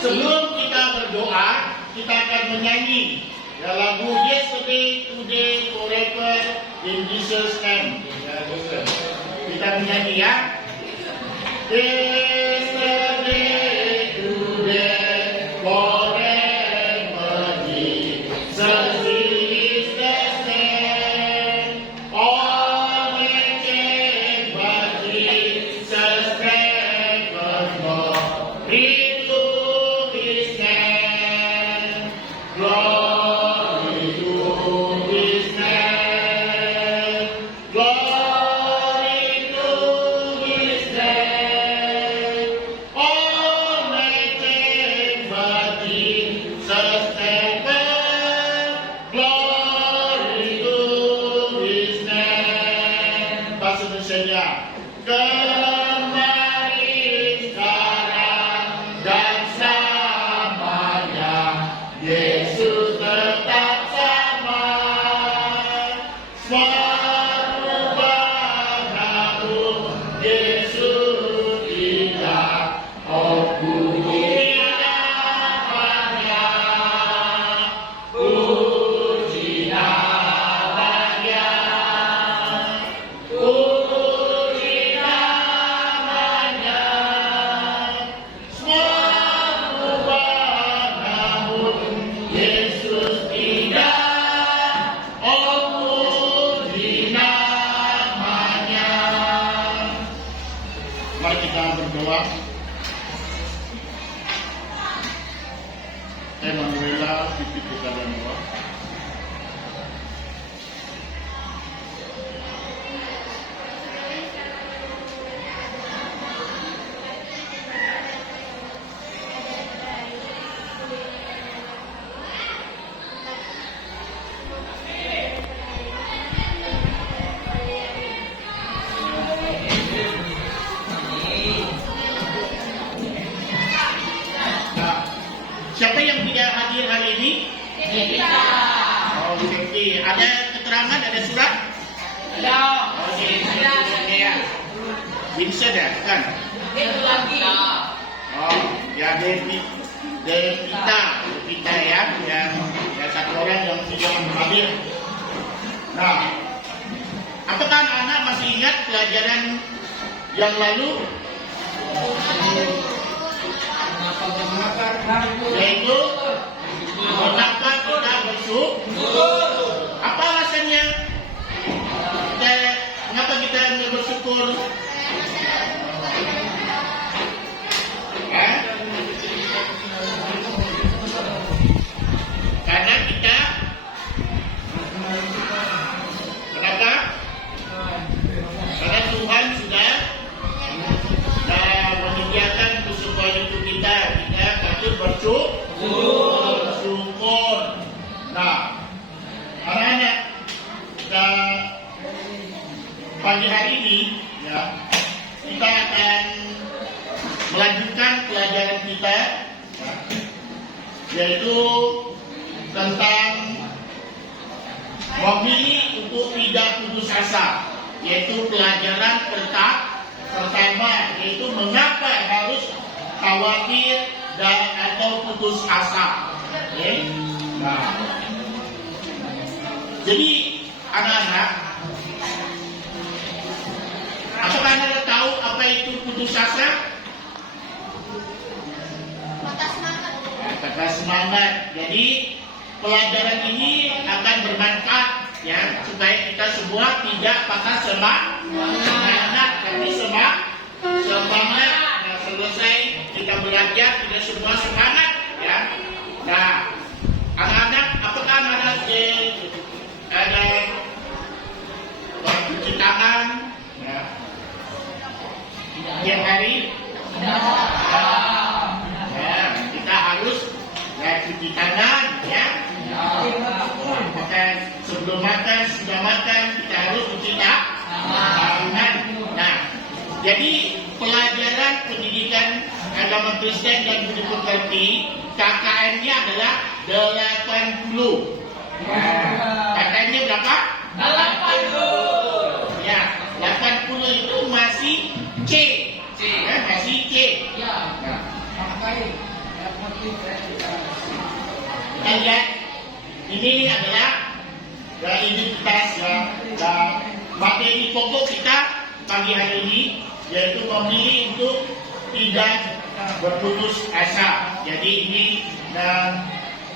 Sebelum kita berdoa, kita akan menyanyi lagu Yesterday, Today, Forever in Jesus' name. Kita menyanyi ya. Yesterday, today, forever, Jesus is the same. All may change, but Jesus never glory to His name. Glory to His name. Glory to His name. All may change, but Jesus never. Glory to His name. Bahasa Indonesia. Kemarin, sekarang, dan selamanya, Yesus tetap sama. Semua namun Yesus tidak. Oh, puji namanya, puji namanya, puji namanya. Semua namun Yesus tidak. Oh, puji namanya. Mari kita berdoa. Emanuela, titip kita dalam doa. Nah, siapa yang tidak hadir hari ini? Oh, oke. Ada keterangan, ada surat? Oke, ya. Vincent ya, kan? Oh, ya Devita ya, yang satu orang yang tidak hadir. Nah, apakah anak-anak masih ingat pelajaran yang lalu? Yaitu mengapa kita bersyukur? Apa alasannya? Mengapa kita bersyukur? Karena kita kenapa? Karena Tuhan sudah menyediakan kesukaan itu kita patut bersyukur. Nah, anak-anak, pagi hari ini ya, kita akan melanjutkan pelajaran kita ya, yaitu tentang memilih untuk tidak putus asa, yaitu pelajaran pertama, yaitu mengapa harus khawatir dan atau putus asa. Okay? Nah, jadi anak-anak, apakah anda tahu apa itu putus asa? Patah semangat. Jadi pelajaran ini akan bermanfaat ya, supaya kita semua tidak patah semangat, tapi semangat. Nah, selesai kita belajar tidak semua semangat ya. Nah, anak-anak, apakah anak-anak ada cuci tangan ya, tiap hari? Ya, kita harus ya cuci tangan ya. Makan sebelum makan, sudah makan, kita harus cuci tangan. Nah, jadi pelajaran pendidikan agama Kristen dan budi pekerti KKN-nya adalah 80. KKN-nya berapa? 80. Ya, 80 itu masih C. Ya, masih C. Ya. Nah, kita lihat ini adalah identitas dan materi pokok kita pagi hari ini, yaitu memilih untuk tidak berputus asa. Jadi ini dan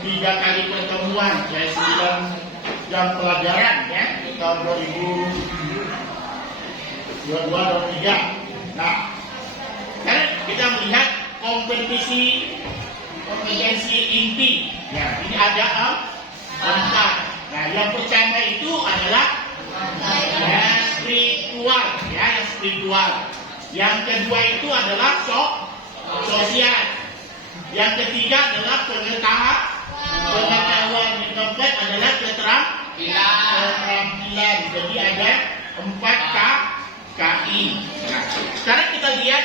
3 kali pertemuan, ya 9 jam pelajaran ya tahun 2022-2023. Nah, sekarang kita melihat kompetensi inti. Ya, ini ada 4. Nah, yang pertama itu adalah yang spiritual, ya, yang spiritual. Yang kedua itu adalah sosial. Yang ketiga adalah pengetahuan. Yang keempat adalah keterampilan. Jadi ada 4 KI. Nah, sekarang kita lihat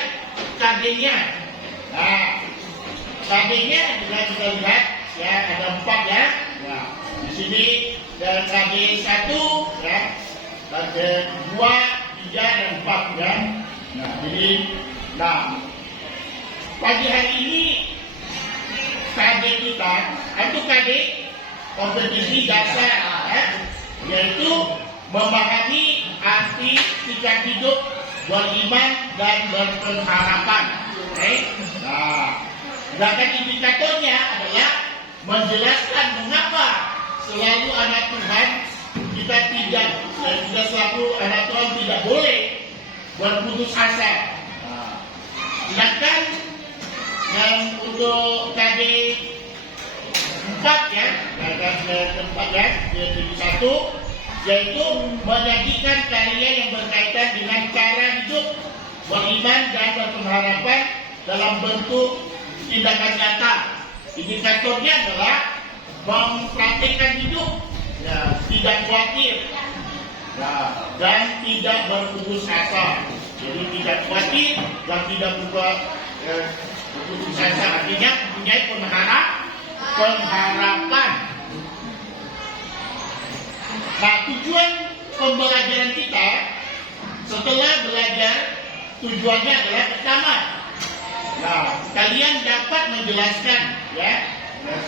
KD-nya. Nah, KD-nya juga kita lihat ya ada 4 ya. Nah, di sini dari KD 1 ya, KD 2, 3 dan 4 ya. Nah, jadi pagi hari ini KD kita itu KD kompetensi dasar ya, yaitu memahami arti sikap hidup, beriman dan berpengharapan. Nah, sedangkan indikatornya adalah menjelaskan mengapa selalu anak Tuhan kita selalu anak Tuhan tidak boleh berputus asa. Sedangkan yang untuk KD 4 ya, keempat ya, jadi 1, yaitu menyajikan karya yang berkaitan dengan cara hidup, beriman dan berpengharapan dalam bentuk tindakan nyata. Indikatornya adalah mempraktikkan hidup, ya, tidak khawatir, ya, dan tidak berputus asa. Jadi tidak khawatir dan tidak berputus asa, artinya mempunyai pengharapan. Nah, tujuan pembelajaran kita setelah belajar, tujuannya adalah pertama. Nah, kalian dapat menjelaskan ya,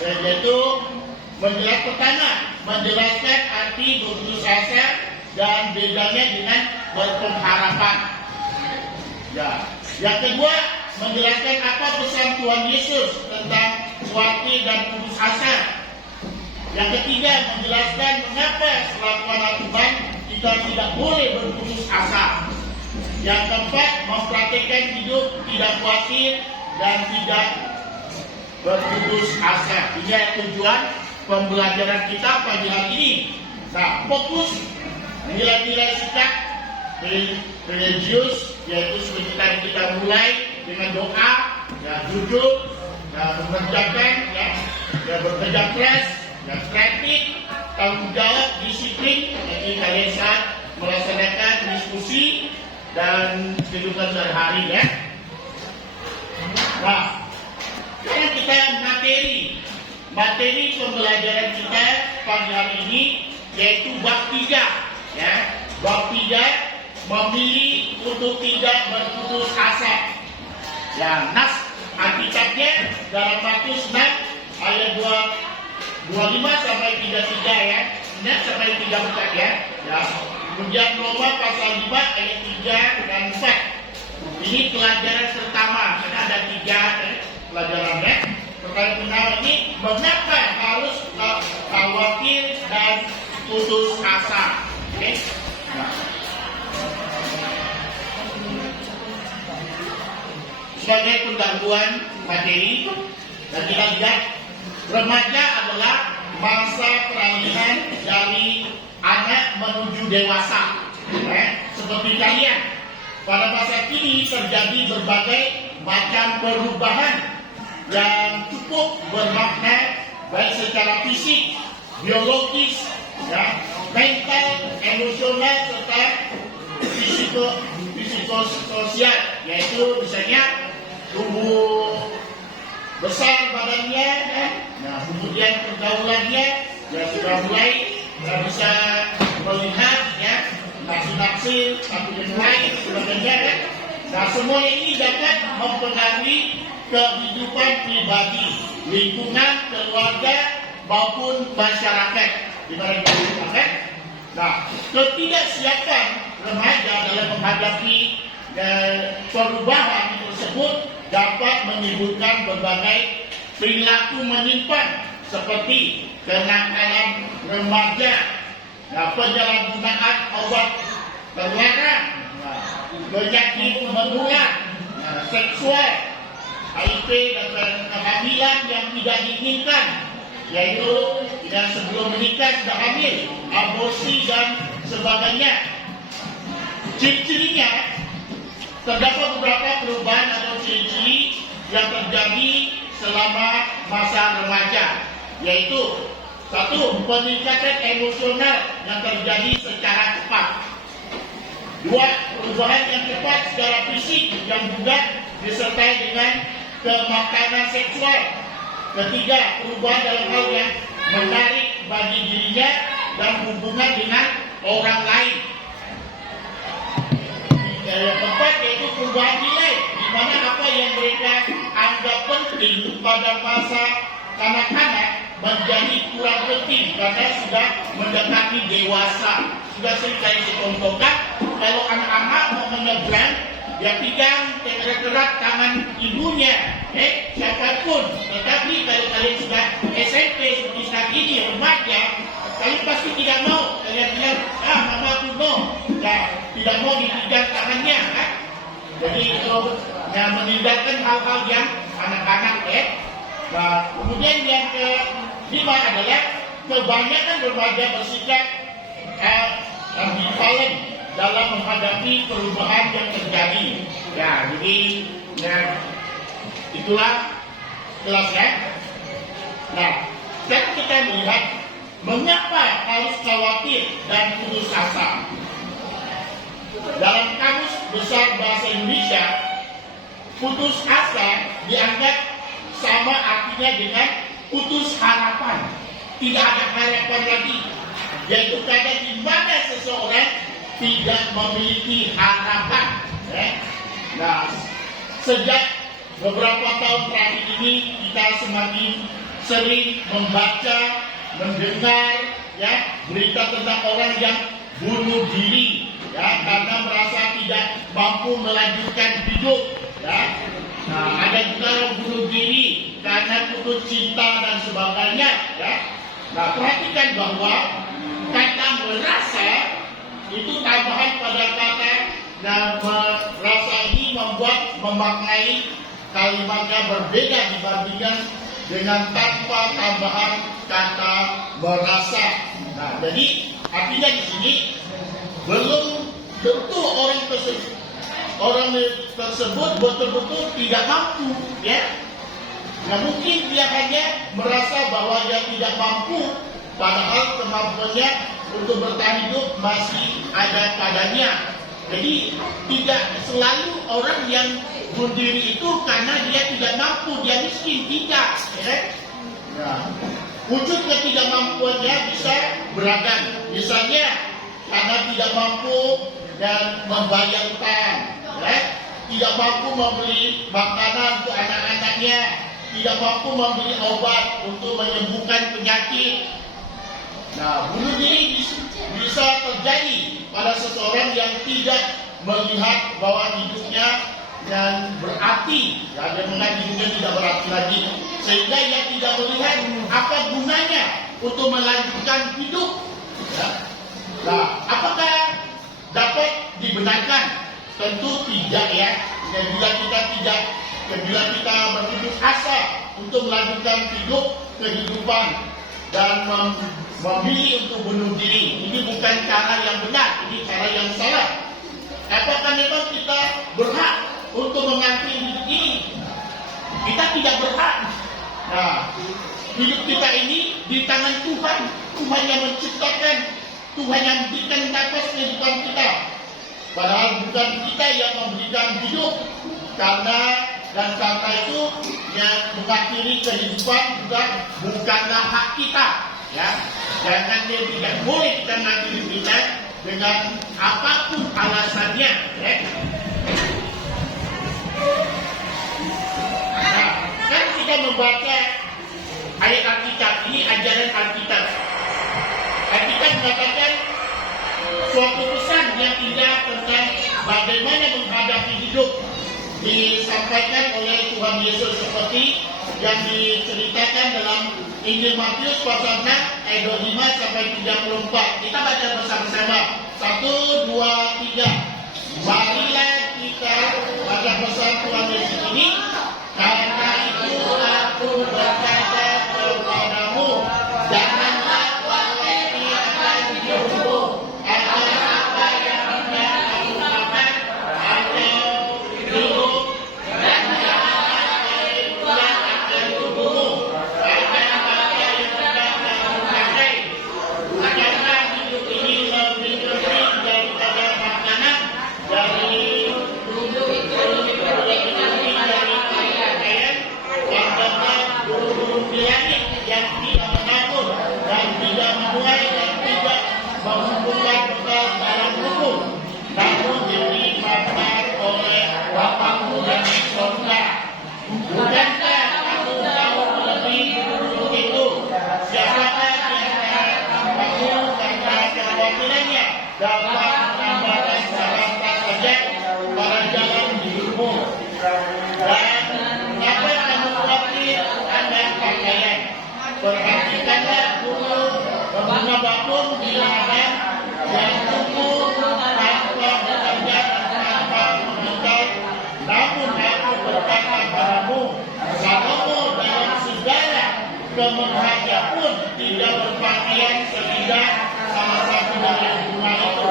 yaitu menjelaskan arti berputus asa dan bedanya dengan berpengharapan. Ya, yang kedua, menjelaskan apa pesan Tuhan Yesus tentang khawatir dan putus asa. Yang ketiga, menjelaskan mengapa selaku anak Tuhan kita tidak boleh berputus asa. Yang keempat, mempraktikkan hidup tidak khawatir dan tidak berputus asa. Ini tujuan pembelajaran kita pagi hari ini. Nah, fokus nilai-nilai sikap religius, yaitu seperti tadi kita mulai dengan doa, ya, jujur, ya, mengerjakan, ya, bekerja keras, ya, kreatif, tanggung jawab, disiplin. Jadi kalian saat melaksanakan diskusi dan kehidupan sehari-hari ya. Nah, sekarang kita materi pembelajaran kita pagi hari ini yaitu bab 3 ya. Bab 3, memilih untuk tidak berputus asa. Ya, nas Alkitabnya dalam Matius 6 ayat 25 sampai 33 ya. Ini sampai 34 ya. Ya. Kemudian Roma pasal 5 ayat 3 dan 4. Ini pelajaran pertama, karena ada 3 pelajarannya. Pertama ini, mengapa harus khawatir dan putus asa? Oke. Nah. Sebagai pendahuluan materi, dan kita lihat remaja adalah masa peralihan dari anak menuju dewasa. Seperti kalian, pada masa kini terjadi berbagai macam perubahan yang cukup bermakna, baik secara fisik, biologis, ya, mental, emosional, serta psikososial, yaitu misalnya tumbuh besar badannya, ya. Nah, kemudian pergaulannya ya sudah mulai bisa melihat, ya, naksir satu yang lain, sebagainya, ya. Nah, semua ini dapat mempengaruhi kehidupan pribadi, lingkungan, keluarga, maupun masyarakat. Ibarat masyarakat. Nah, ketidaksiapan remaja dalam menghadapi perubahan tersebut dapat menimbulkan berbagai perilaku menyimpang seperti kenakalan remaja, penyalahgunaan obat terlarang, penyakit menular, seksual, HIV dan kehamilan yang tidak diinginkan, yaitu yang sebelum menikah sudah hamil, aborsi dan sebagainya. Ciri-cirinya terdapat beberapa perubahan atau ciri-ciri yang terjadi selama masa remaja, yaitu satu, peningkatan emosional yang terjadi secara cepat. Dua, perubahan yang cepat secara fisik yang juga disertai dengan kemakanan seksual. Ketiga, perubahan dalam hal yang menarik bagi dirinya dan hubungan dengan orang lain. Yang keempat yaitu perubahan nilai, di mana apa yang mereka anggap penting pada masa kanak-kanak menjadi kurang penting karena sudah mendekati dewasa. Sudah sering saya contohkan, kalau anak-anak mau menyeberang, dia pegang erat-erat tangan ibunya, siapapun. Tetapi kalau kalian sudah SMP seperti saat ini remaja, kalian pasti tidak mau. Kalian bilang, mama aku no, tidak mau dipegang tangannya. Jadi itu meninggalkan hal-hal yang anak-anak. Nah, kemudian yang kelima adalah kebanyakan remaja bersikap ambivalen dalam menghadapi perubahan yang terjadi. Ya, jadi itulah kelasnya. Nah, sekarang kita melihat mengapa harus khawatir dan putus asa. Dalam Kamus Besar Bahasa Indonesia, putus asa dianggap sama artinya dengan putus harapan. Tidak ada harapan lagi. Yaitu keadaan di mana seseorang tidak memiliki harapan. Nah, sejak beberapa tahun terakhir ini kita semakin sering membaca, mendengar berita tentang orang yang bunuh diri karena merasa tidak mampu melanjutkan hidup. Nah, ada juga orang bunuh diri karena putus cinta dan sebagainya. Nah, perhatikan bahwa kata merasa itu tambahan pada kata merasa ini membuat memaknai kalimatnya berbeda dibandingkan dengan tanpa tambahan kata merasa. Nah, jadi artinya di sini belum tentu orang tersebut betul-betul tidak mampu, Nah, mungkin dia hanya merasa bahwa dia tidak mampu, padahal kemampuannya untuk bertahan hidup masih ada padanya. Jadi tidak selalu orang yang bunuh diri itu karena dia tidak mampu, dia miskin, tidak. Nah, wujud ketidakmampuannya bisa beragam. Misalnya karena tidak mampu dan membayar utang, tidak mampu membeli makanan untuk anak-anaknya, tidak mampu membeli obat untuk menyembuhkan penyakit. Nah, bunuh diri bisa terjadi pada seseorang yang tidak melihat bahwa hidupnya yang berarti, dia menganggap hidupnya tidak berarti lagi, sehingga ia tidak melihat apa gunanya untuk melanjutkan hidup. Nah, apakah dapat dibenarkan? Tentu tidak, Bila kita berputus asa untuk melanjutkan kehidupan dan memilih untuk bunuh diri, ini bukan cara yang benar, ini cara yang salah. Apakah memang kita berhak untuk mengakhiri hidup ini? Kita tidak berhak. Nah, hidup kita ini di tangan Tuhan. Tuhan yang menciptakan, Tuhan yang memberikan nafas kehidupan kita. Padahal bukan kita yang memberikan hidup. Karena itu yang mengakhiri kehidupan juga bukanlah hak kita. Jangan dia tidak boleh kita mengakhiri kita dengan apapun alasannya. Nah, kan kita membaca ayat Alkitab ini, ajaran mengatakan suatu pesan yang indah tentang bagaimana menghadapi hidup, disampaikan oleh Tuhan Yesus seperti yang diceritakan dalam Injil Matius pasal 6 ayat 25 sampai 34. Kita baca bersama-sama. 1, 2, 3. Marilah kita baca pesan Tuhan Yesus ini. Karena itu aku berkata kepadamu, janganlah waleti akan hidupmu, atau apa yang hendak kamu makan atau minum, dan janganlah waleti pula akan tubuhmu, karena apa yang hendak kamu pakai. Bukankah hidup ini lebih penting daripada makanan, dari tubuh itu lebih penting dari pakaian, yang dengan burung di langit yang tidak menabur dan tidak menuai dan tidak mengumpulkan bekal dalam kubur, namun diberi makan oleh Bapamu yang di surga. Bukankah kamu tahu lebih burung itu? Siapakah di antara kamu karena kekhawatirannya dapat menambahkan seharta saja pada jalan hidupmu? Dan mengapa kamu khawatir akan pakaian? Perhatikanlah burung berbunga bakung di ladang yang tumbuh tanpa bekerja dan tanpa mengikat. Namun aku berkata padamu, Salomo dalam segala kemewahannya pun tidak berpakaian seindah salah satu dari bunga itu.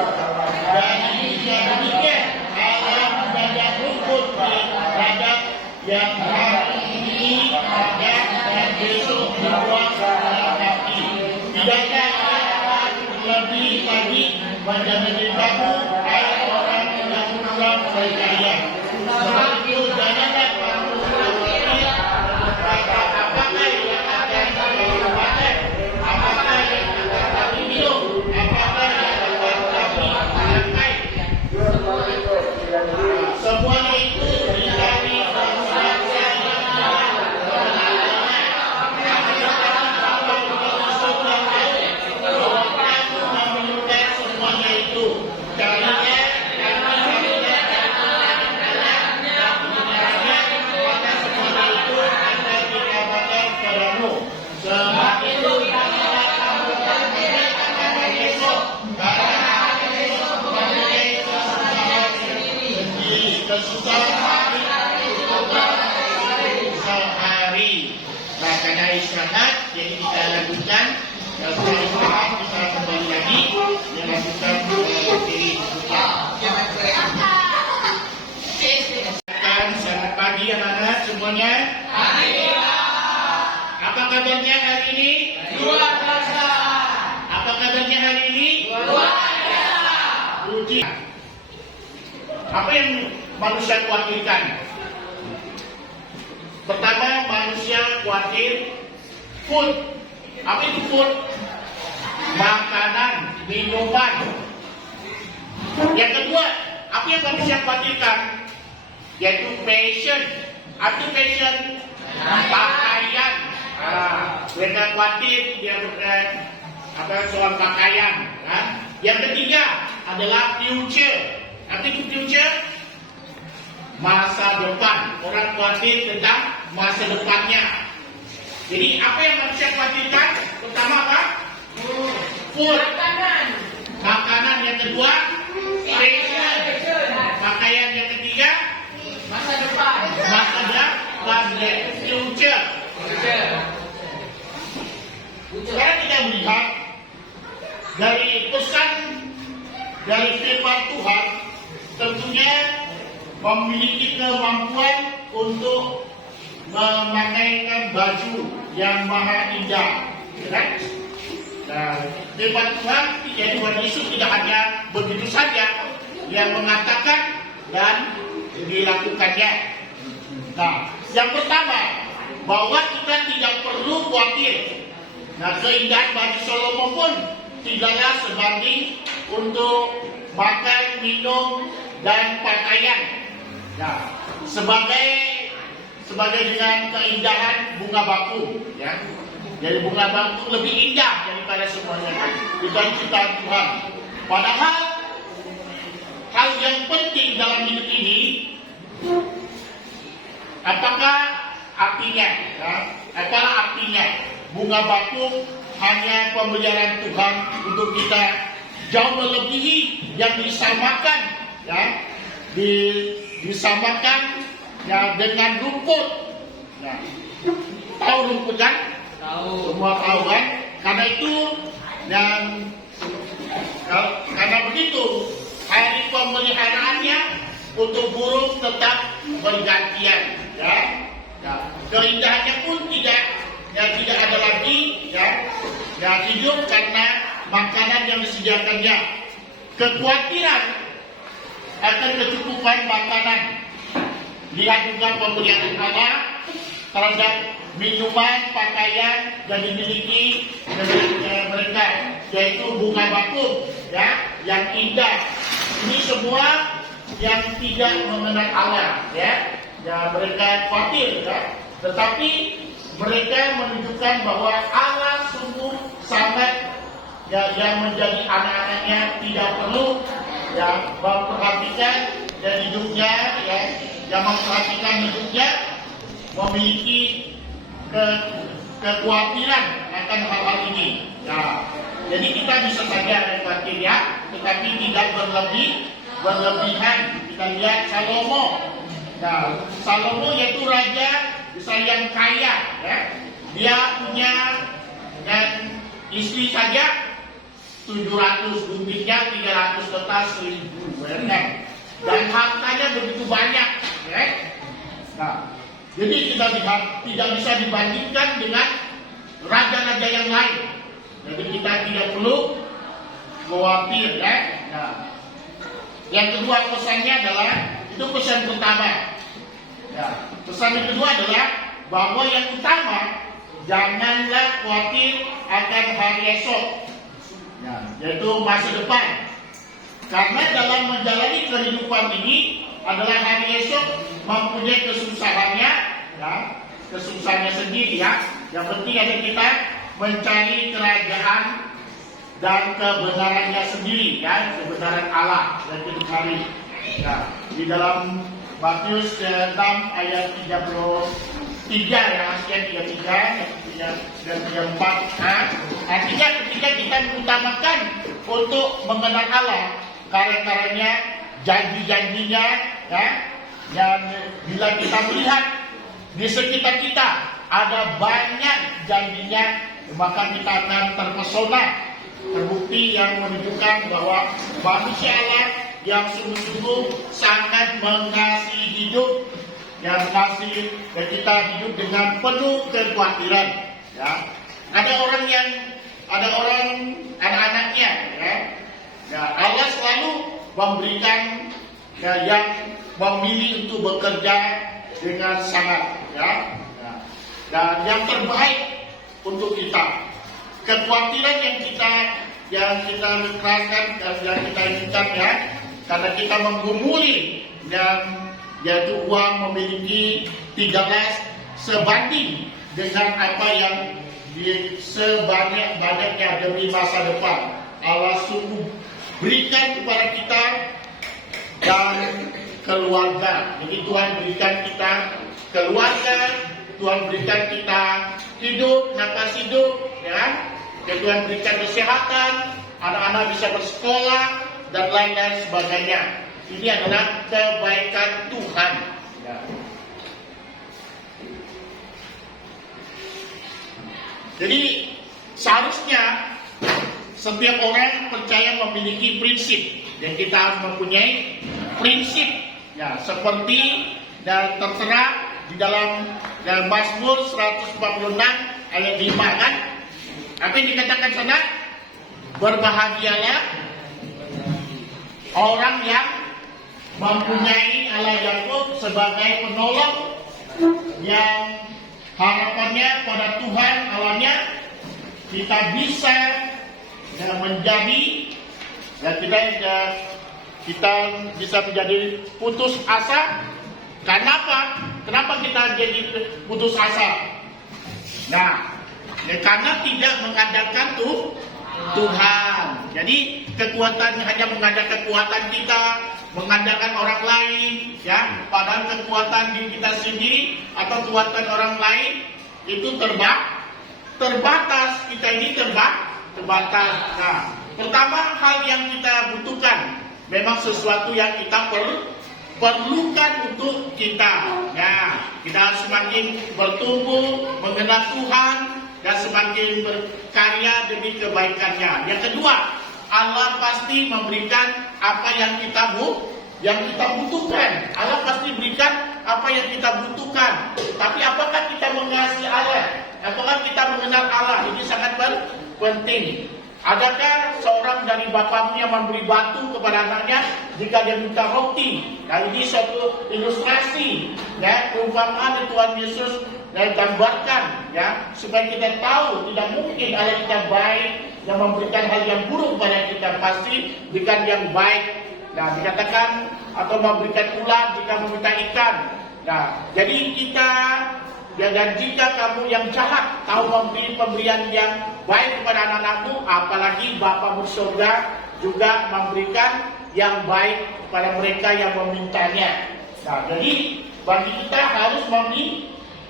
Dan jika demikian, Allah mendadak rumput di ladang yang hari ini ada dan besok dibuang dalam api. Tidakkah ia akan lebih lagi menjadi kamu, hai orang yang kurang percaya? Sebab itu janganlah kamu khawatir berkata, apakah yang akan kami makan, apakah yang akan kami minum, apakah yang akan kami pakai. Semuanya itu dicari dan bangsa yang jahat kebenarannya. Bahwa kamu memerlukan semuanya itu. Caranya kami berikan kebenarannya, maka semuanya itu akan dikabarkan kepadamu. Sebab itu janganlah kamu khawatir akan esok, karena esok mempunyai kesusahan sendiri. Kesusahan hari cukup sehari. Nah, karena istirahat, jadi kita lanjutkan. Setelah istirahat kita kembali lagi melanjutkan materi kita. Selamat pagi anak-anak semuanya. Apa kabarnya hari ini? Luar biasa. Apa kabarnya hari ini? Luar biasa. Puji. Apa yang manusia khawatirkan? Pertama, manusia khawatir food. Apa itu food? Makanan, minuman. Yang kedua, apa yang manusia khawatirkan? Yaitu fashion. Apa itu fashion? Pakaian. Mereka khawatir dia bukan soal pakaian. Yang ketiga adalah future. Apa itu future? Masa depan. Orang khawatir tentang masa depannya. Jadi apa yang manusia khawatirkan? Pertama apa? Food. Makanan. Yang kedua fashion. Pakaian. Yang ketiga masa depan. Future. Sekarang kita melihat dari pesan dari firman Tuhan, tentunya memiliki kemampuan untuk memakaikan baju yang maha indah. Nah, firman Tuhan, yaitu Tuhan Yesus tidak hanya begitu saja yang mengatakan dan dilakukannya. Nah, yang pertama, bahwa kita tidak perlu khawatir. Nah, keindahan baju Salomo pun tidaklah sebanding untuk makan, minum, dan pakaian. Nah, sebagai dengan keindahan bunga bakung, ya. Jadi bunga bakung lebih indah daripada daripada semuanya. Bukan ciptaan Tuhan. Padahal hal yang penting dalam hidup ini, apakah artinya? Ya? Apalah artinya? Bunga bakung hanya pemeliharaan Tuhan untuk kita, jauh melebihi yang disamakan, ya, disamakan ya dengan rumput. Ya. Tahu rumput kan? Tahu. Semua tahu kan? Karena itu dan karena begitu hari pemeliharaannya untuk burung tetap bergantian, ya. Ya. Keindahannya pun tidak ada lagi, ya hidup karena makanan yang disediakannya. Kekhawatiran akan kecukupan makanan. Lihat juga pemberian Allah terhadap minuman, pakaian yang dimiliki mereka, yaitu bunga bakung, ya, yang indah. Ini semua yang tidak mengenal Allah, ya. Ya, mereka khawatir, ya. Tetapi mereka menunjukkan bahwa Allah sungguh sangat, ya, yang menjadi anak-anaknya tidak perlu, ya, memperhatikan dan hidupnya, ya, yang memperhatikan hidupnya memiliki kekhawatiran akan hal-hal ini. Ya, jadi kita bisa saja khawatir, ya, tetapi tidak berlebihan. Kita lihat Salomo. Nah, Salomo yaitu raja yang kaya, ya. Dia punya dan istri saja 700, duitnya 300 kertas 1000, ya. Dan hartanya begitu banyak, ya. Nah, jadi kita lihat tidak bisa dibandingkan dengan raja-raja yang lain. Jadi kita tidak perlu khawatir, ya. Nah, yang kedua pesannya adalah, itu pesan pertama. Ya, pesan yang kedua adalah bahwa yang utama janganlah khawatir akan hari esok, ya, yaitu masa depan. Karena dalam menjalani kehidupan ini adalah hari esok mempunyai kesusahannya, ya, kesusahannya sendiri, ya. Yang penting ada kita mencari kerajaan dan kebenarannya sendiri, ya, kebenaran Allah dan hidup hari. Ya, di dalam Matius 6 ayat 33, ya, sekian 33 dan 34. Nah, artinya ketika kita mengutamakan untuk mengenal Allah, karya-karyanya, janji-janjinya, ya, dan bila kita melihat di sekitar kita ada banyak janjinya, maka kita akan terpesona. Terbukti yang menunjukkan bahwa manusia Allah yang sungguh-sungguh sangat mengasihi hidup, yang mengasihi, dan kita hidup dengan penuh kekhawatiran, ya. Ada orang anak-anaknya, ya. Ya, Allah selalu memberikan, ya, yang memilih untuk bekerja dengan sangat, ya. Ya. Dan yang terbaik untuk kita. Kekhawatiran yang kita keraskan dan yang kita inginkan, ya, karena kita menggumuli dan yaitu uang memiliki 13 sebanding dengan apa yang sebanyak-banyaknya demi masa depan. Allah sungguh berikan kepada kita dan keluarga. Jadi Tuhan berikan kita keluarga, Tuhan berikan kita hidup, nafas hidup, ya. Tuhan berikan kesehatan, anak-anak bisa bersekolah dan lain-lain sebagainya. Ini adalah kebaikan Tuhan. Ya. Jadi seharusnya setiap orang percaya memiliki prinsip, dan kita harus mempunyai prinsip, ya, seperti dan tertera di dalam Mazmur 146 ayat 5, kan? Apa yang dikatakan sana? Berbahagialah orang yang mempunyai Allah Yakub sebagai penolong, yang harapannya pada Tuhan Allahnya. Kita bisa menjadi, dan kita bisa menjadi putus asa. Kenapa? Kenapa kita jadi putus asa? Nah, Ya, karena tidak mengandalkan Tuhan. Jadi kekuatan hanya mengandalkan kekuatan kita, mengandalkan orang lain, ya. Padahal kekuatan diri kita sendiri atau kekuatan orang lain itu terbatas. Kita ini terbatas. Nah, pertama hal yang kita butuhkan memang sesuatu yang kita perlukan untuk kita. Ya, kita harus semakin bertumbuh mengenal Tuhan dan semakin berkarya demi kebaikannya. Yang kedua, Allah pasti memberikan apa yang kita butuhkan. Allah pasti berikan apa yang kita butuhkan. Tapi apakah kita mengasihi Allah? Apakah kita mengenal Allah? Ini sangat penting. Adakah seorang dari bapamu yang memberi batu kepada anaknya jika dia minta roti? Nah, ini suatu ilustrasi, ya, perumpamaan Tuhan Yesus gambarkan, ya, supaya kita tahu tidak mungkin Allah kita baik yang memberikan hal yang buruk kepada kita, pasti berikan yang baik. Nah, dikatakan atau memberikan ular jika meminta ikan. Nah, jadi kita dan jika kamu yang jahat tahu memberi pemberian yang baik kepada anak-anakmu, apalagi Bapamu surga juga memberikan yang baik kepada mereka yang memintanya. Nah, jadi bagi kita harus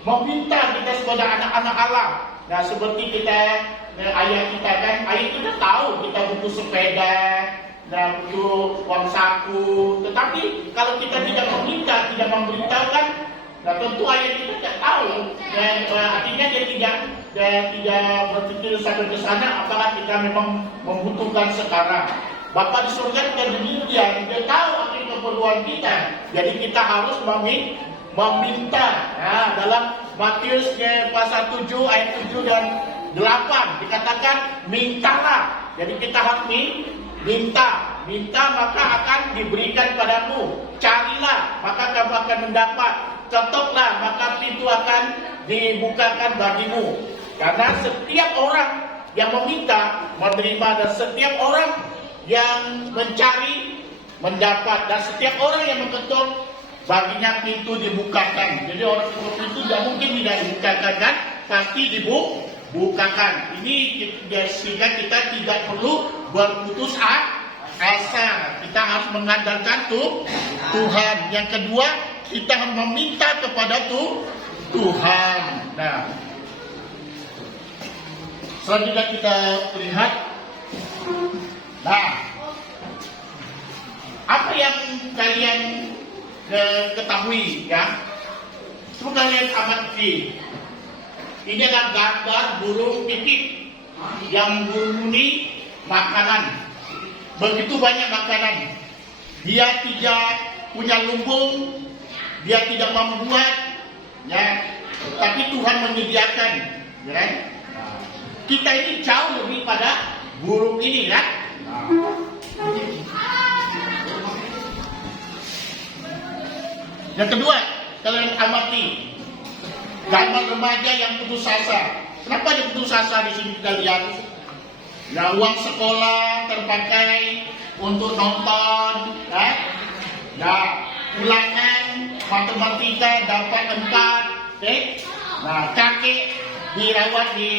meminta kita sebagai anak-anak Allah. Nah, seperti kita ayah kita kan, ayah kita tahu kita butuh sepeda, nah, butuh uang saku. Tetapi kalau kita tidak meminta, tidak memberitahukan, nah tentu ayah kita tidak tahu. Dan artinya dia tidak berpikir sampai ke sana apakah kita memang membutuhkan sekarang. Bapa di surga kita demikian, dia tahu apa yang keperluan kita. Jadi kita harus meminta. Nah, dalam Matius pasal 7 ayat 7 dan 8 dikatakan mintalah. Jadi kita harus minta maka akan diberikan padamu. Carilah maka kamu akan mendapat. Ketoklah maka pintu akan dibukakan bagimu. Karena setiap orang yang meminta menerima, dan setiap orang yang mencari mendapat, dan setiap orang yang mengetuk baginya pintu dibukakan. Jadi orang pintu tidak mungkin tidak dibukakan, kan? Pasti dibukakan. Ini sehingga kita tidak perlu berputus asa. Kita harus mengandalkan Tuhan. Yang kedua, kita harus meminta kepada Tuhan. Nah, selanjutnya kita lihat. Nah, apa yang kalian ketahui, ya? Coba kalian amati. Ini adalah gambar burung pipit yang berbunyi makanan. Begitu banyak makanan. Dia tidak punya lumbung, dia tidak membuat, ya. Tapi Tuhan menyediakan, ya kan? Kita ini jauh lebih pada burung ini, kan? Yang kedua, kalian amati gambar remaja yang putus asa. Kenapa dia putus asa di sini kita lihat? Nah, uang sekolah terpakai untuk nonton, kan? Nah, ulangan matematika dapat 4, Nah, kakek dirawat di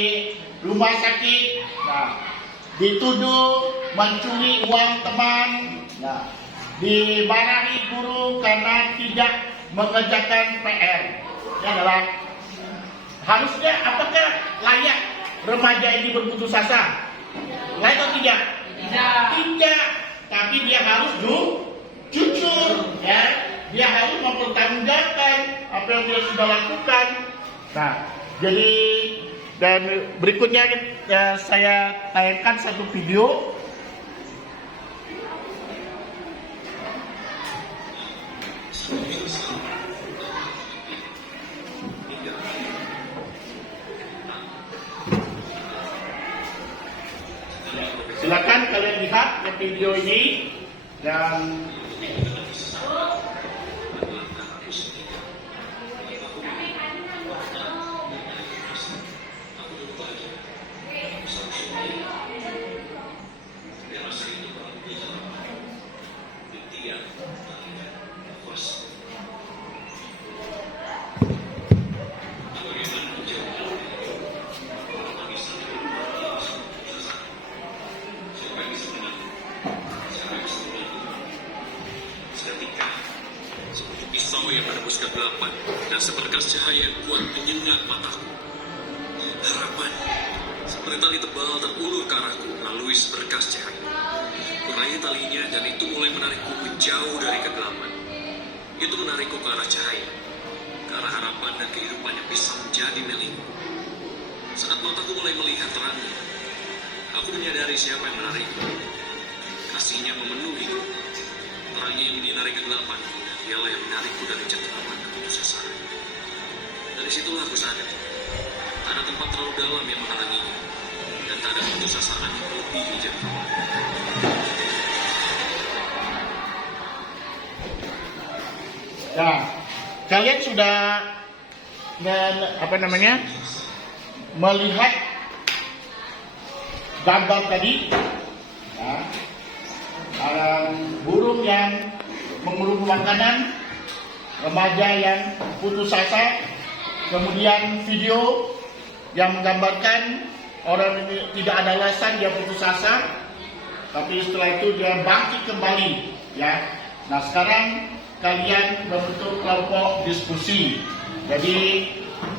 rumah sakit. Nah, dituduh mencuri uang teman. Nah, dimarahi guru karena tidak mengerjakan PR. Ini adalah harusnya, apakah layak remaja ini berputus asa? Layak atau tidak? Tidak. Tapi dia harus jujur, ya. Dia harus mempertanggungjawabkan apa yang dia sudah lakukan. Nah, jadi dan berikutnya saya tayangkan satu video. Silakan kalian lihat video ini dan berkas cahaya yang kuat menyengat mataku. Harapan seperti tali tebal terulur ke arahku melalui berkas cahaya. Kuraih talinya dan itu mulai menarikku menjauh dari kegelapan. Itu menarikku ke arah cahaya, ke arah harapan dan kehidupan yang bisa menjadi milikku. Saat mataku mulai melihat terangnya, aku menyadari siapa yang menarikku. Kasihnya memenuhiku. Terangnya yang menyinari kegelapan, dialah yang menarikku dari cengkeraman keputusasaan. Dari situlah aku sadar, tak ada tempat terlalu dalam yang menghalanginya, dan tak ada keputusasaan yang melebihi jangkauan. Nah, kalian sudah melihat gambar tadi, ya, burung yang mengurung makanan, remaja yang putus asa, kemudian video yang menggambarkan orang ini tidak ada alasan dia putus asa, tapi setelah itu dia bangkit kembali, ya. Nah, sekarang kalian membentuk kelompok diskusi. Jadi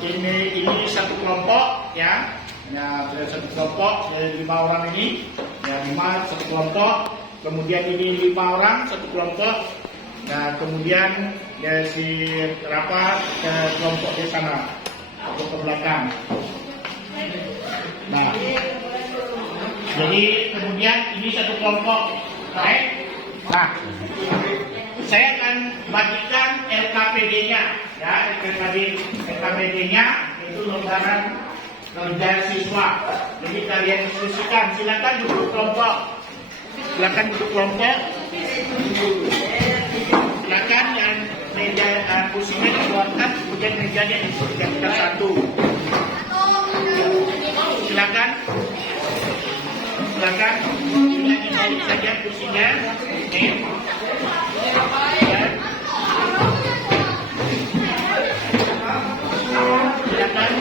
ini satu kelompok, ya. Ya, satu kelompok, 5 orang ini, ya, 5 satu kelompok. Kemudian ini 5 orang satu kelompok. Nah, kemudian ya, si Rafa ke kelompok di sana atau ke belakang. Nah, jadi kemudian ini satu kelompok, baik. Nah, saya akan bagikan LKPD-nya, ya, LKPD-nya itu lembaran kerja siswa. Jadi kalian diskusikan, silakan duduk kelompok, silakan yang meja kursinya dikeluarkan, kemudian mejanya dijadikan satu. Silakan balik saja kursinya. Oke. Silakan.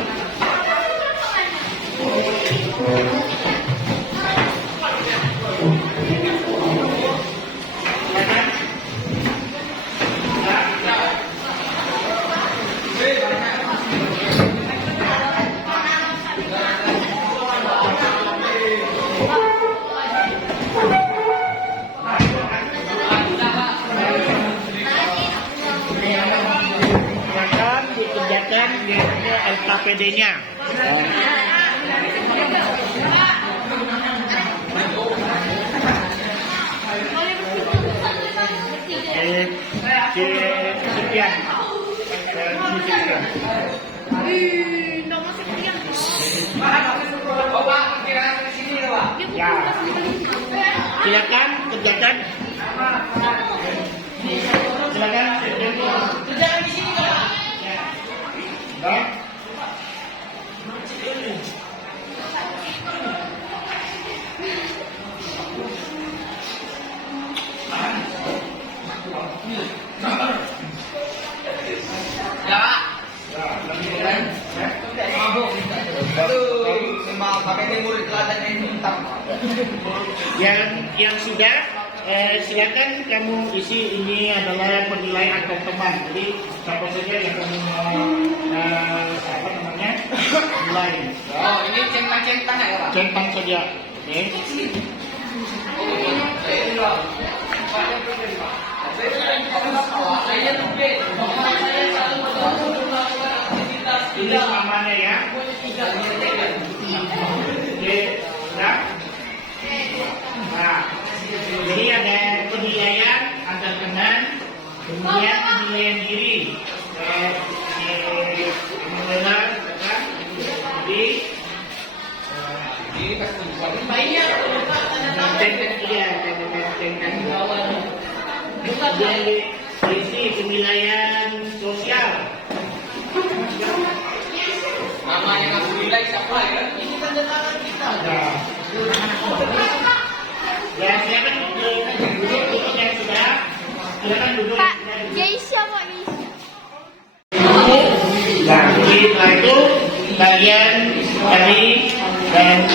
LKPD-nya. Ya. Silakan kerjakan. Silakan kerjakan di sini, Pak. Ya. Yang sudah silakan kamu isi. Ini adalah penilaian atau teman. Jadi siapa saja yang kamu nilai. Oh, ini centang ya, Pak? Centang saja. Oke. Ini namanya ya. Oke, nah. Jadi ada penilaian antar teman, kemudian penilaian diri. Jadi penilaian sosial. Nama yang aku nilai siapa ya? Ini kan tentang kita. Ya, silakan duduk yang sudah. Silakan duduk. Pak, Jaisha Pak ini. Nah, setelah itu kalian tadi dan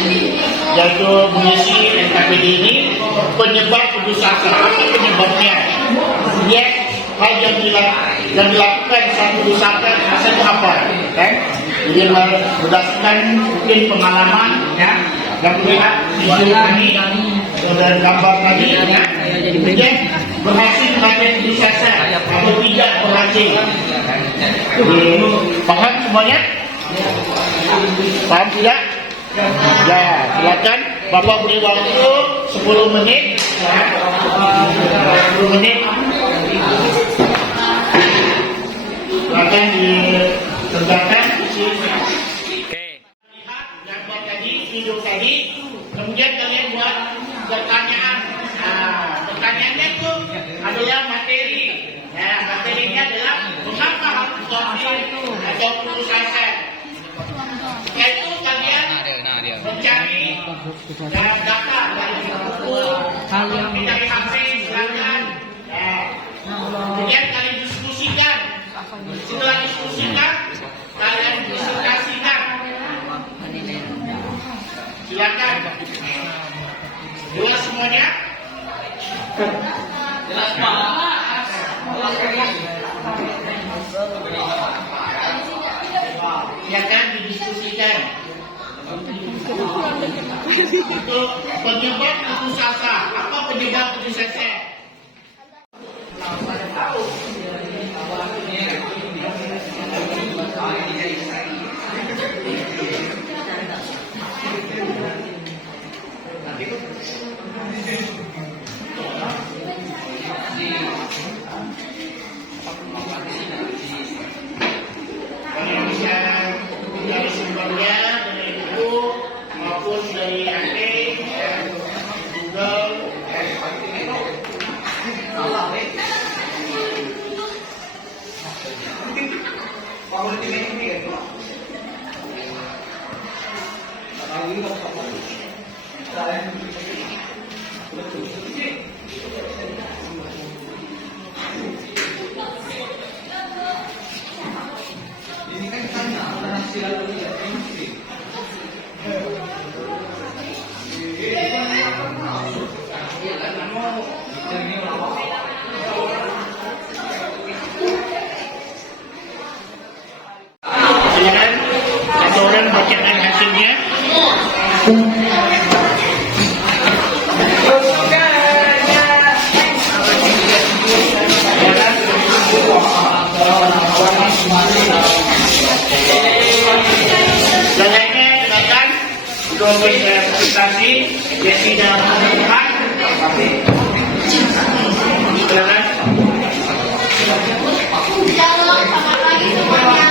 yaitu mengisi LKPD ini penyebab putus asa. Apa penyebabnya? Kemudian hal yang dilakukan satu usahakan masa itu apa, kan? Jadi berdasarkan mungkin pengalaman, ya, yang melihat video ini dan gambar tadi, ya, kemudian berhasil mencapai sukses atau tidak berhasil. Jadi, paham semuanya? Paham tidak? Ya, silakan Bapak beri waktu 10 menit, ya. 10 menit. Silakan dikerjakan. Lihat gambar tadi, video tadi, kemudian kalian buat pertanyaan. Nah, pertanyaannya itu adalah materi. Ya, materinya adalah mengapa harus downhill atau putus asa. Setelah itu kalian mencari data dari buku, mencari HP, silakan. Ya. Kemudian kalian diskusikan. Setelah diskusikan, kalian disertasikan. Silakan. Jelas semuanya? Jelas Pak. Silakan didiskusikan. Untuk penyebab putus asa, apa penyebab putus asa? Kalian bisa mencari sumbernya dari buku maupun dari HP, Google. Silakan satu orang bacakan hasilnya. Selanjutnya silakan untuk presentasi Jesse dan Tuhan. Silakan. Shalom, selamat pagi semuanya.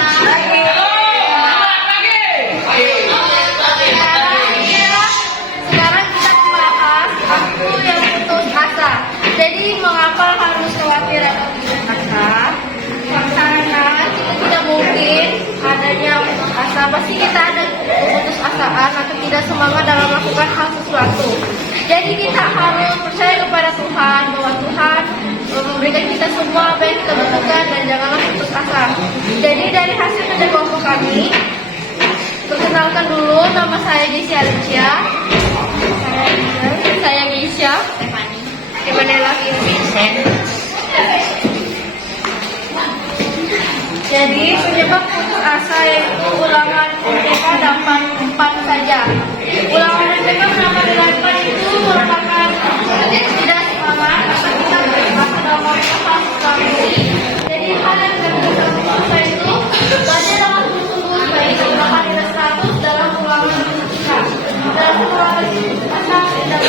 Sekarang kita membahas aku yang putus asa. Jadi mengapa harus khawatir atau putus asa? Karena kita tidak mungkin adanya putus asa. Pasti kita ada putus asaan atau tidak semangat dalam melakukan hal sesuatu. Jadi kita harus percaya kepada Tuhan bahwa Tuhan memberikan kita semua apa yang kita butuhkan dan janganlah putus asa. Jadi dari hasil kerja kelompok kami, perkenalkan dulu, nama saya Jessi Alicia. Saya Geisha. Emanuela Vincent. Jadi penyebab putus asa yaitu ulangan UTK dapat 4 saja. Ulangan UTK kenapa dilakukan itu merupakan tidak semangat atau kita berasa dalam melakukan hal sesuatu. Jadi hal yang tidak bisa putus asa itu baca dengan sungguh-sungguh baik menggunakan nilai 100 dalam ulangan UTK. Dalam ulangan putus asa tidak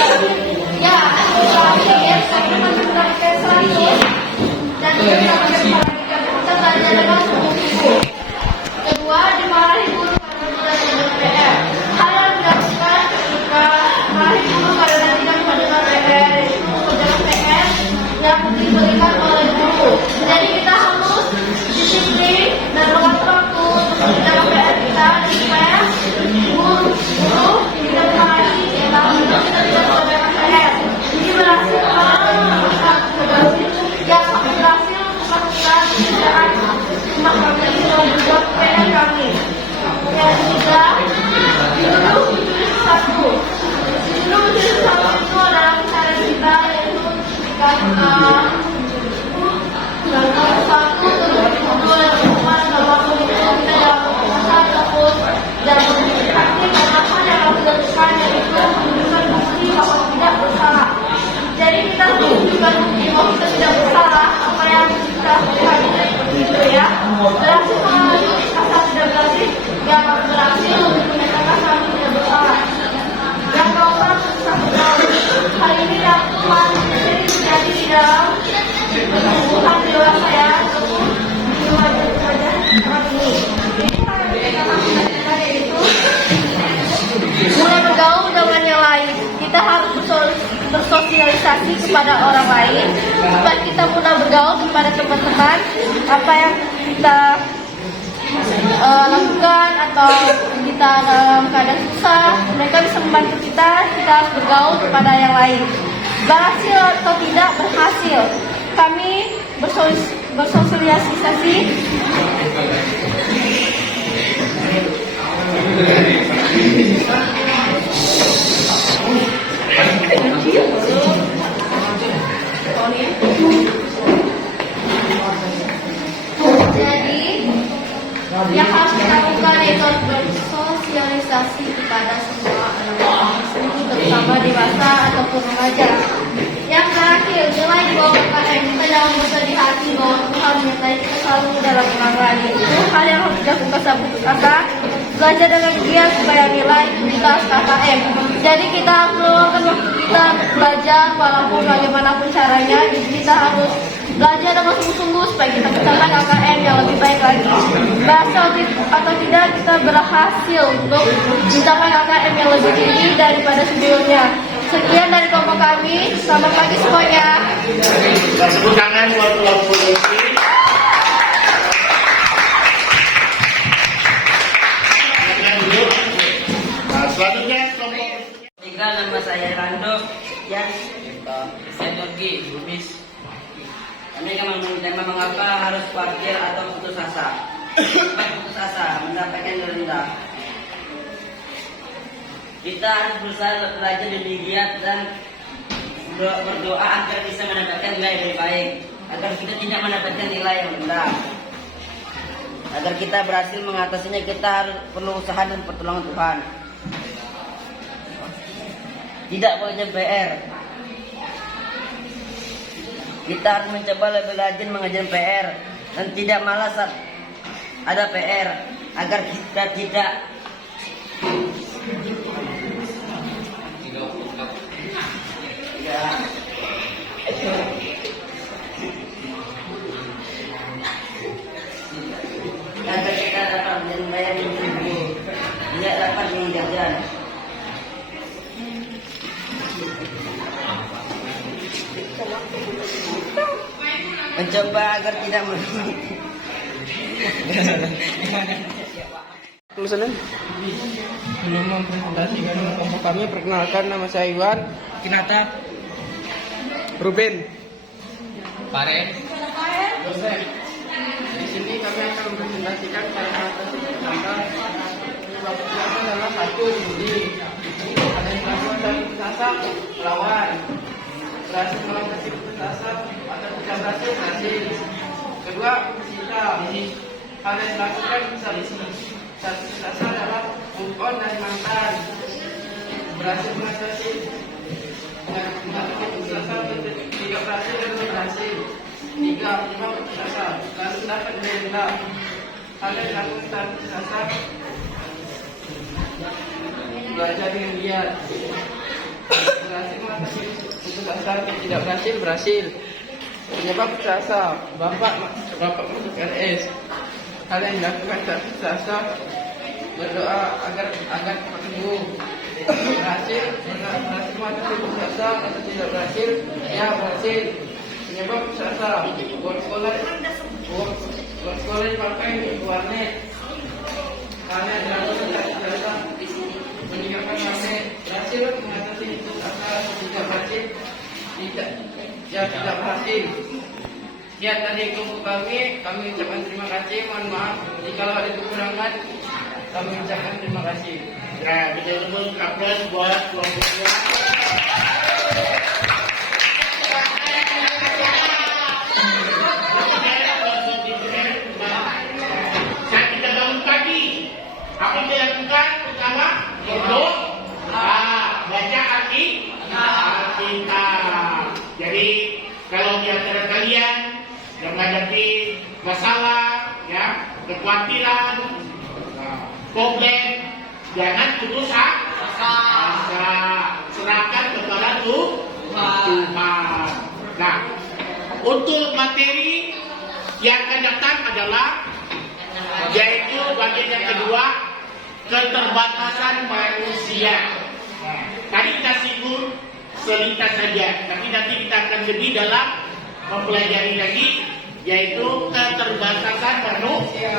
ya ulangan ya sampai menggunakan 100 dan kita belajar dengan sungguh-sungguh. Kedua, dimarahi guru karena tidak ada PR. Hal yang tidak kita harus bersosialisasi kepada orang lain supaya kita mudah bergaul kepada teman-teman. Apa yang kita lakukan atau kita dalam keadaan susah, mereka bisa membantu kita harus bergaul kepada yang lain. Berhasil atau tidak berhasil, kami bersosialisasi jadi yang harus kita lakukan yaitu bersosialisasi kepada semua anak-anak tersebut, terutama dewasa ataupun remaja. Yang terakhir, nilai di bawah KKM, kita jangan bersedih hati bahwa Tuhan menyertai kita selalu dalam ulangan. Itu hal yang harus dilakukan saat putus asa. Belajar dengan giat supaya nilai kita KKM. Jadi kita harus meluangkan waktu kita belajar walaupun bagaimanapun caranya. Jadi kita harus belajar dengan sungguh-sungguh supaya kita mencapai KKM yang lebih baik lagi. Berhasil atau tidak, kita berhasil untuk mencapai KKM yang lebih tinggi daripada sebelumnya. Sekian dari kelompok kami. Selamat pagi semuanya. Tepuk tangan buat kelompok ini. Selanjutnya kelompok 3, nama saya Rando yang psikologi Bubis. Kami akan membahas mengapa harus khawatir atau putus asa. Putus asa mendapatkan nilai rendah. Kita harus berusaha belajar lebih giat dan berdoa agar bisa mendapatkan nilai lebih baik, agar kita tidak mendapatkan nilai yang rendah. Agar kita berhasil mengatasinya, kita harus perlu usaha dan pertolongan Tuhan. Tidak boleh PR. Kita harus mencoba lebih rajin mengerjakan PR dan tidak malas saat ada PR, agar kita tidak agar kita dapat membayar tidak dapat menjajan. Mencoba agar tidak Pemesanan belum mempresentasikan kelompok kami. Perkenalkan, nama saya Iwan Kinata Ruben. Paren. Di sini kami akan mempresentasikan cara mengatasi putus asa. Penyebab putus asa adalah 1. Budi. Ada yang melakukan dari putus asa, lawan. Berhasil mengatasi putus asa atau tidak berhasil, berhasil. 2. Sita. Hal yang dilakukan bisa saat putus asa adalah move on dari mantan. Berhasil mengatasi putus asa, tidak berhasil dan berhasil. 3. Penyebab putus asa lalu dapat nilai rendah. Hal yang dilakukan putus asa, belajar dengan giat. Berhasil mengatasi putus asa, tidak berhasil, berhasil. Penyebab putus asa, bapak masuk LS. Hal yang dilakukan saat putus asa, berdoa agar cepat sembuh. Berhasil mengatasi putus asa atau tidak berhasil? Ya, berhasil. Penyebab putus asa, buat sekolah dipakai di warnet. Hal yang dilakukan saat putus asa, meninggalkan warnet. Berhasil mengatasi putus asa atau tidak berhasil? Tidak berhasil. Sekian dari kelompok kami ucapkan terima kasih. Mohon maaf jika ada kekurangan, kami ucapkan terima kasih. Ya, kita dulu aplaus buat kelompok dua. Saat kita bangun pagi, apa yang dilakukan? Pertama, berdoa, baca Alkitab. Jadi, kalau di antara kalian yang menghadapi masalah, ya, kekhawatiran, problem, jangan putus asa. Serahkan kepada Tuhan. Nah, untuk materi yang akan datang adalah yaitu bagian yang kedua, keterbatasan manusia. Nah, tadi kita singgung selintas saja, tapi nanti kita akan lebih dalam mempelajari lagi, yaitu keterbatasan manusia.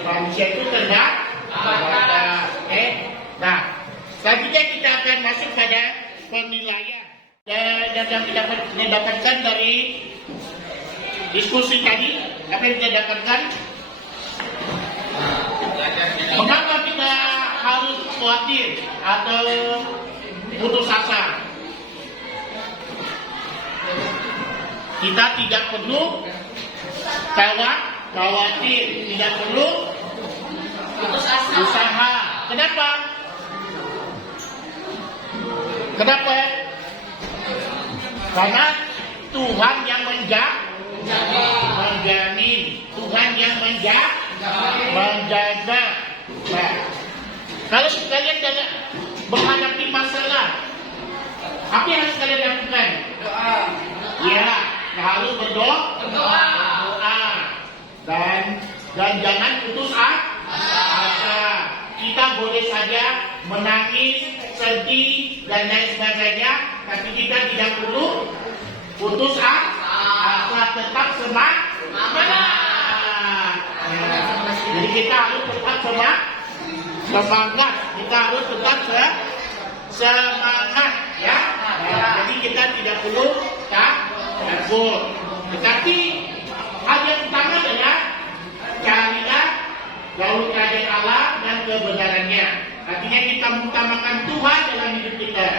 Manusia itu terbatas. Oke. Nah, selanjutnya kita akan masuk pada penilaian dan yang kita dapatkan dari diskusi tadi. Apa yang kita dapatkan? Mengapa kita harus khawatir atau putus asa? Kita tidak perlu khawatir, tidak perlu usaha. Kenapa? Kenapa? Karena Tuhan yang menjamin, Tuhan yang menjaga. Nah, kalau kalian menghadapi masalah, apa yang harus kalian lakukan? Doa. Ya, harus berdoa. Dan jangan putus asa. Kita boleh saja menangis, sedih, dan lain sebagainya, tapi kita tidak perlu putus asa, tetap semangat. Jadi kita harus tetap semangat. Kita harus tetap semangat, ya. Jadi kita tidak perlu takut. Tetapi hal yang utama adalah carilah gaul kerajaan Allah dan kebenarannya. Artinya kita mengutamakan Tuhan dalam hidup kita,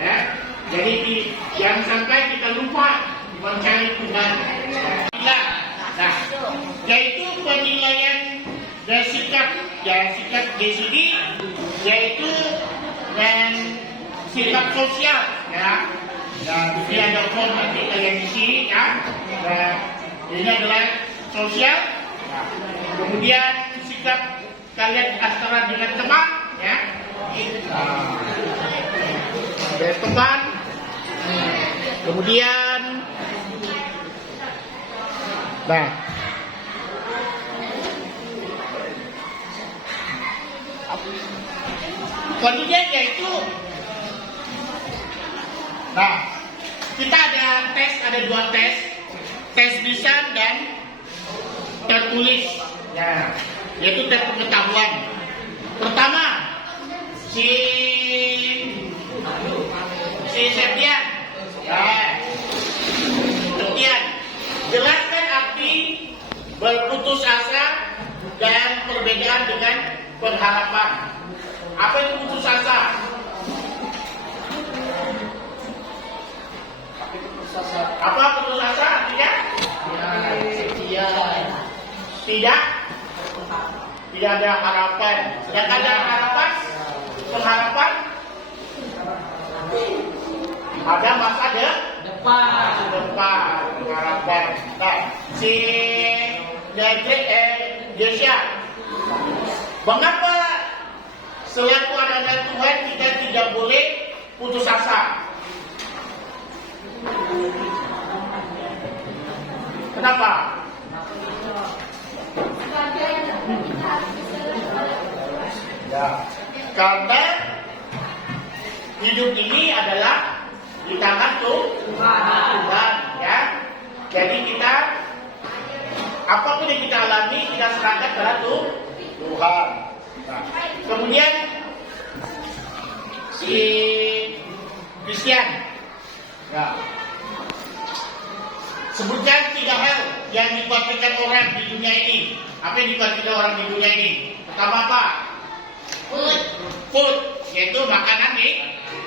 ya. Jadi jangan sampai kita lupa mencari Tuhan. Nah, yaitu penilaian dan sikap di sini, yaitu dan sikap sosial, ya. Dan ini ada form nanti kalian isi, ya. Dan ini adalah sosial. Nah, kemudian sikap kalian antara dengan teman, ya. Dari teman. Kemudian, nah, kemudian yaitu, nah, kita ada dua tes lisan dan tertulis, ya, yaitu tes pengetahuan. Pertama, si Septian, ya, Septian, jelaskan arti berputus asa dan perbedaan dengan pengharapan. Apa itu putus asa? Apa putus asa artinya? Tidak ada harapan. Sedangkan ada harapan, pengharapan, ada masa depan pengharapan. Nah, si Joshua, mengapa selaku anak-anak Tuhan kita tidak boleh putus asa? Kenapa? Ya, karena hidup ini adalah di tangan Tuhan, ya. Jadi kita apapun yang kita alami kita serahkan pada Tuhan. Nah, kemudian si Christian, ya, sebutkan 3 hal yang dikhawatirkan orang di dunia ini. Apa yang dikhawatirkan orang di dunia ini? Pertama apa? Food, yaitu makanan nih.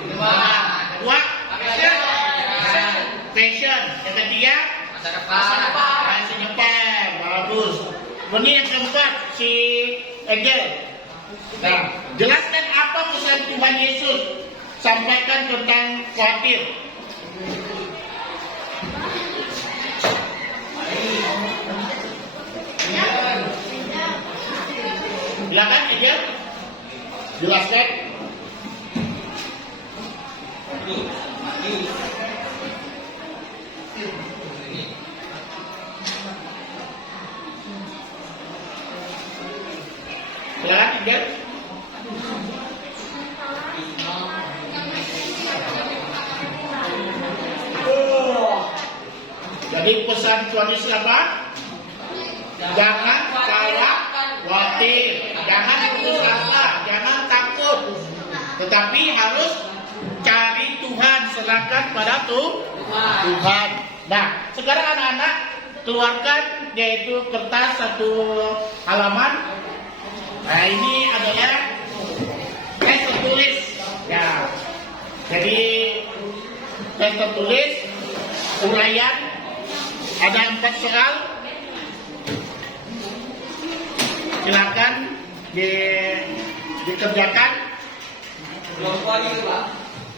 Kedua, fashion. Yang ketiga, masa depan. Bagus. Kemudian yang keempat, si Angel. Nah, jelaskan apa pesan Tuhan Yesus sampaikan tentang khawatir. Silakan aja, jelaskan. Silakan aja. Jadi pesan Tuhan Yesus apa? Jangan khawatir, jangan putus asa, jangan takut. Tetapi harus cari Tuhan, serahkan pada Tuhan. Nah, sekarang anak-anak keluarkan yaitu kertas 1 halaman. Nah, ini adalah tes tertulis. Ya, jadi tes tertulis uraian ada 4 soal. Silakan dikerjakan.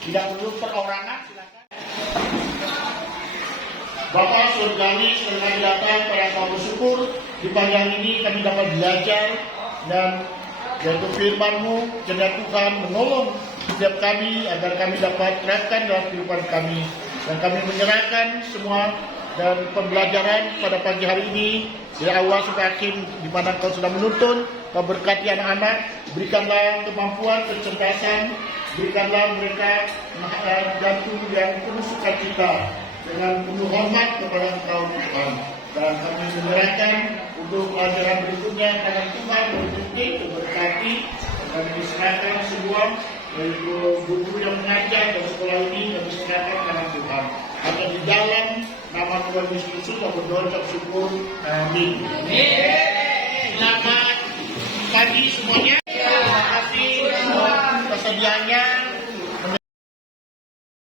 Tidak perlu perorangan. Silakan. Bapak surgawi, sekali lagi datang pada kami bersyukur di pagi hari ini kami dapat belajar dan yaitu firman-Mu, kiranya Tuhan menolong setiap kami agar kami dapat terapkan dalam kehidupan kami. Dan kami menyerahkan semua dan pembelajaran pada pagi hari ini dari awal sampai akhir di mana Kau sudah menuntun. Kau berkati anak-anak, berikanlah kemampuan, kecerdasan, berikanlah mereka jantung yang penuh sukacita dengan penuh hormat kepada Engkau Tuhan. Dan kami menyerahkan untuk pelajaran berikutnya tangan Tuhan menunjuk berkati. Kami diserahkan semua yaitu guru yang mengajar dan sekolah ini kami serahkan tangan Tuhan. Akan di dalam nama Tuhan Yesus Kristus kami berdoa dan syukur. Amin. Selamat pagi semuanya. Terima kasih kesediaannya.